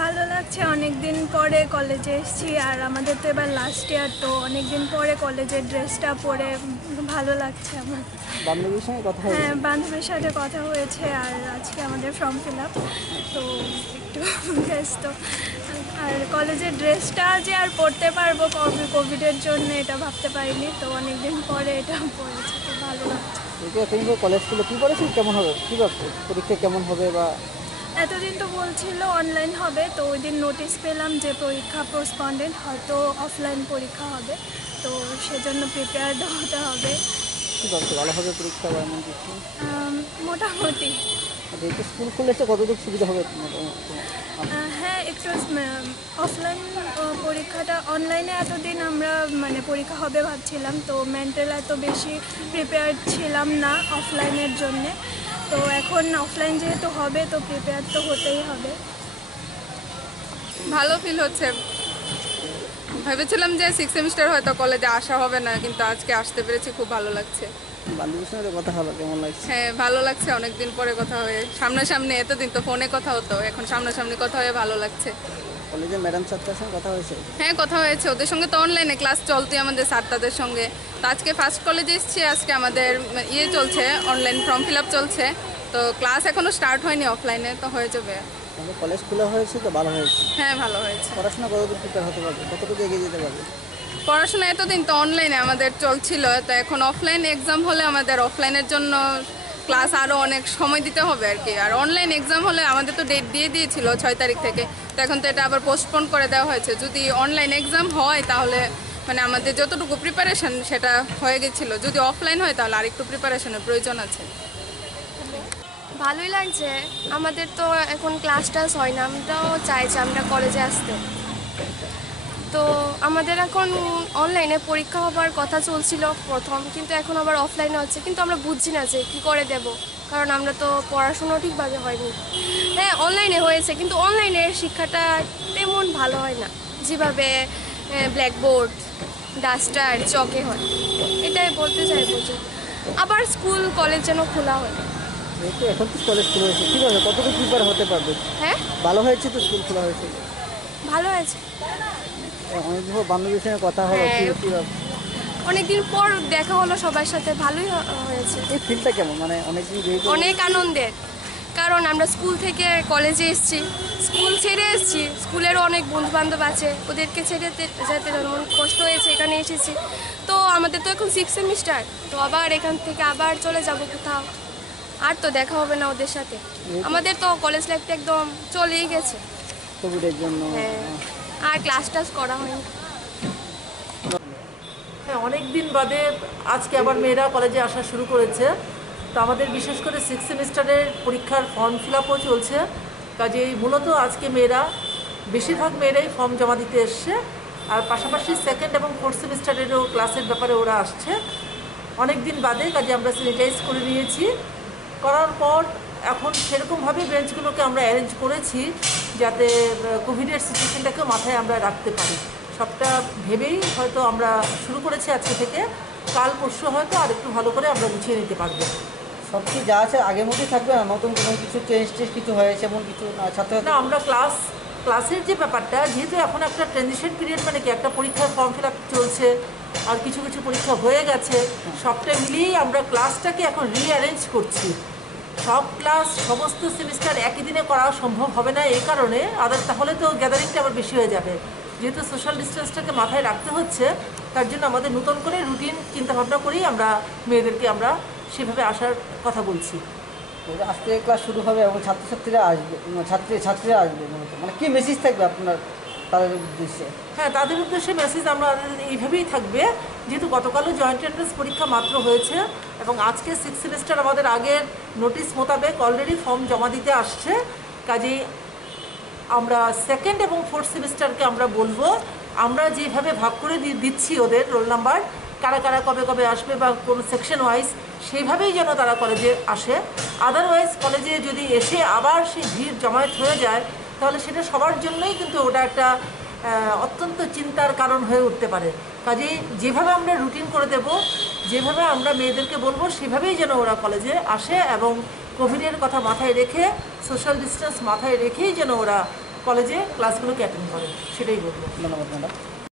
ভালো লাগছে, অনেকদিন পরে কলেজে এসেছি আর আমাদের তো এবার লাস্ট ইয়ার, তো অনেকদিন পরে কলেজের ড্রেসটা পরে ভালো লাগছে আমার। বান্ধবীর সঙ্গে কথা হয়েছে? হ্যাঁ, বান্ধবীর সাথে কথা হয়েছে আর আজকে আমাদের ফর্ম ফিল আপ, তো একটু ব্যস্ত। আর কলেজের ড্রেসটা যে আর পরতে পারবো কোভিডের জন্য এটা ভাবতে পারিনি, তো অনেকদিন পরে এটা পরেছে, তো ভালো লাগছে। কলেজগুলো কী করেছেন, কেমন হবে, কী ভাবছে পরীক্ষা কেমন হবে? বা এতদিন তো বলছিল অনলাইন হবে, তো ওই দিন নোটিশ পেলাম যে পরীক্ষা পোস্টপন্ডেড, হয়তো অফলাইন পরীক্ষা হবে, তো সেজন্য প্রিপেয়ার্ড হতে হবে। কী ভাবছে, ভালো হবে পরীক্ষা বা এমন কিছু? মোটামুটি। যেহেতু স্কুল খুলেছে কতটুকু সুবিধা হবে? হ্যাঁ, একটু অফলাইন পরীক্ষাটা, অনলাইনে এতদিন আমরা মানে পরীক্ষা হবে ভাবছিলাম, তো মেন্টাল এত বেশি প্রিপেয়ার্ড ছিলাম না অফলাইনের জন্যে, তো এখন অফলাইন যেহেতু হবে তো প্রিপেয়ার তো হতেই হবে। ভালো ফিল হচ্ছে, ভেবেছিলাম যে 6 সেমিস্টার হয়তো কলেজে আসা হবে না, কিন্তু আজকে আসতে পেরেছি, খুব ভালো লাগছে। বান্ধবীর সঙ্গে কথা হলো, কেমন লাগছে? হ্যাঁ, ভালো লাগছে, অনেকদিন পরে কথা হয়ে, সামনাসামনি, এতদিন তো ফোনে কথা হতো, এখন সামনাসামনি কথা হয়ে ভালো লাগছে। কলেজে ম্যাডাম স্যারদের সঙ্গে কথা হয়েছে? হ্যাঁ, কথা হয়েছে, ওদের সঙ্গে তো অনলাইনে ক্লাস চলতোই আমাদের স্যারদের সঙ্গে, তো আজকে ফার্স্ট কলেজে এসেছি, আজকে আমাদের চলছে, অনলাইন ফর্ম ফিল আপ চলছে, তো ক্লাস এখনো স্টার্ট হয়নি অফলাইনে, তো হয়ে যাবে। কলেজ খোলা হয়েছে তো ভালো হয়েছে। হ্যাঁ, ভালো হয়েছে। পড়াশোনা কতদূর প্রিপেয়ার হতে পারবে, কতটুকু এগিয়ে যেতে পারবে? পড়াশোনা এতদিন তো অনলাইনে আমাদের চলছিল, তো এখন অফলাইন এক্সাম হলে আমাদের অফলাইনের জন্য ক্লাস আরও অনেক সময় দিতে হবে আর কি, আর অনলাইন এক্সাম হলে আমাদের তো ডেট দিয়ে দিয়েছিল 6 তারিখ থেকে, তো এখন তো এটা আবার পোস্টপোন করে দেওয়া হয়েছে। যদি অনলাইন এক্সাম হয় তাহলে মানে আমাদের যতটুকু প্রিপারেশন সেটা হয়ে গেছিলো, যদি অফলাইন হয় তাহলে আরেকটু প্রিপারেশনের প্রয়োজন আছে। ভালোই লাগছে, আমাদের তো এখন ক্লাস টাস হয় না, আমরাও চাইছি আমরা কলেজে আসতে, তো আমাদের এখন অনলাইনে পরীক্ষা হবার কথা চলছিল প্রথম, কিন্তু এখন আবার অফলাইনে হচ্ছে, কিন্তু আমরা বুঝছি না যে কী করে দেব, কারণ আমরা তো পড়াশুনো ঠিকভাবে হয়নি। হ্যাঁ, অনলাইনে হয়েছে, কিন্তু অনলাইনের শিক্ষাটা তেমন ভালো হয় না, যেভাবে ব্ল্যাকবোর্ড ডাস্টার চকে হয়, এটাই বলতে চাইবো যে আবার স্কুল কলেজ যেন খোলা হয়। এখন তো কলেজ খোলা হয়েছে, কীভাবে কতটুকু প্রিপেয়ার হতে পারবে? হ্যাঁ, ভালো হয়েছে তো, স্কুল খোলা হয়েছে, ভালো হয়েছে। অনেকদিন পর বান্ধবীর সঙ্গে কথা হলো, অনেকদিন পর দেখা হলো সবার সাথে, ভালোই হয়েছে। এই ফিলটা কেমন, মানে অনেক আনন্দের, কারণ আমরা স্কুল থেকে কলেজে এসেছি, স্কুল ছেড়ে এসেছি, স্কুলেরও অনেক বন্ধু বান্ধব আছে, ওদেরকে ছেড়ে যেতে যেমন কষ্ট হয়েছে, এখানে এসেছি, তো আমাদের তো এখন 6 সেমিস্টার, তো আবার এখান থেকে আবার চলে যাব কোথাও, আর তো দেখা হবে না ওদের সাথে, আমাদের তো কলেজ লাইফটা একদম চলেই গেছে কোভিডের জন্য। হ্যাঁ, আর ক্লাস টাস করা হয়নি। হ্যাঁ, অনেক দিন বাদে আজকে আবার মেয়েরা কলেজে আসা শুরু করেছে, তো আমাদের বিশেষ করে 6 সেমিস্টারের পরীক্ষার ফর্ম ফিল আপও চলছে, কাজেই মূলত আজকে মেয়েরা, বেশিরভাগ মেয়েরাই ফর্ম জমা দিতে এসছে, আর পাশাপাশি 2nd এবং 4th সেমিস্টারেরও ক্লাসের ব্যাপারে ওরা আসছে অনেক দিন বাদে, কাজে আমরা স্যানিটাইজ করে নিয়েছি, করার পর এখন সেরকমভাবে বেঞ্চগুলোকে আমরা অ্যারেঞ্জ করেছি যাতে কোভিডের সিচুয়েশনটাকে মাথায় আমরা রাখতে পারি, সবটা ভেবেই হয়তো আমরা শুরু করেছি আজকে থেকে, কাল পরশু হয়তো আর একটু ভালো করে আমরা গুছিয়ে নিতে পারবো। সব কি যা আছে আগের মধ্যেই থাকবে না, নতুন কোনো কিছু চেঞ্জ কিছু হয়েছে এমন কিছু ছাত্র? না, আমরা ক্লাসের যে ব্যাপারটা, যেহেতু এখন একটা ট্রানজিশন পিরিয়ড, মানে কি একটা পরীক্ষার ফর্ম ফিল আপ চলছে আর কিছু কিছু পরীক্ষা হয়ে গেছে, সবটা মিলিয়েই আমরা ক্লাসটাকে এখন রিঅ্যারেঞ্জ করছি। সব ক্লাস সমস্ত সেমিস্টার একই দিনে করা সম্ভব হবে না, এই কারণে তাহলে তো গ্যাদারিংটা আবার বেশি হয়ে যাবে, যেহেতু সোশ্যাল ডিস্টেন্সটাকে মাথায় রাখতে হচ্ছে, তার জন্য আমাদের নতুন করে রুটিন চিন্তাভাবনা করেই আমরা মেয়েদেরকে আমরা সেভাবে আসার কথা বলছি। আজ থেকে ক্লাস শুরু হবে এবং ছাত্রছাত্রীরা আসবে, ছাত্রীরা আসবে মূলত, মানে কী মেসেজ থাকবে আপনার তাদের উদ্দেশ্যে? হ্যাঁ, তাদের উদ্দেশ্যে মেসেজ আমরা এইভাবেই থাকবে, যেহেতু গতকালও জয়েন্ট এন্ট্রান্স পরীক্ষা মাত্র হয়েছে এবং আজকে 6 সেমিস্টার আমাদের আগের নোটিশ মোতাবেক অলরেডি ফর্ম জমা দিতে আসছে। কাজেই আমরা সেকেন্ড এবং ফোর্থ সেমিস্টারকে আমরা বলবো, আমরা যেভাবে ভাগ করে দিচ্ছি ওদের রোল নাম্বার, কারা কারা কবে কবে আসবে বা কোন সেকশন ওয়াইজ, সেইভাবেই যেন তারা কলেজে আসে। আদারওয়াইজ কলেজে যদি এসে আবার সেই ভিড় জমায়েত হয়ে যায়, তাহলে সেটা সবার জন্যই কিন্তু ওটা একটা অত্যন্ত চিন্তার কারণ হয়ে উঠতে পারে। কাজেই যেভাবে আমরা রুটিন করে দেব, যেভাবে আমরা মেয়েদেরকে বলবো, সেভাবেই যেন ওরা কলেজে আসে এবং কোভিডের কথা মাথায় রেখে, সোশ্যাল ডিস্টেন্স মাথায় রেখেই যেন ওরা কলেজে ক্লাসগুলোকে অ্যাটেন্ড করে, সেটাই বলবো। ধন্যবাদ ম্যাডাম।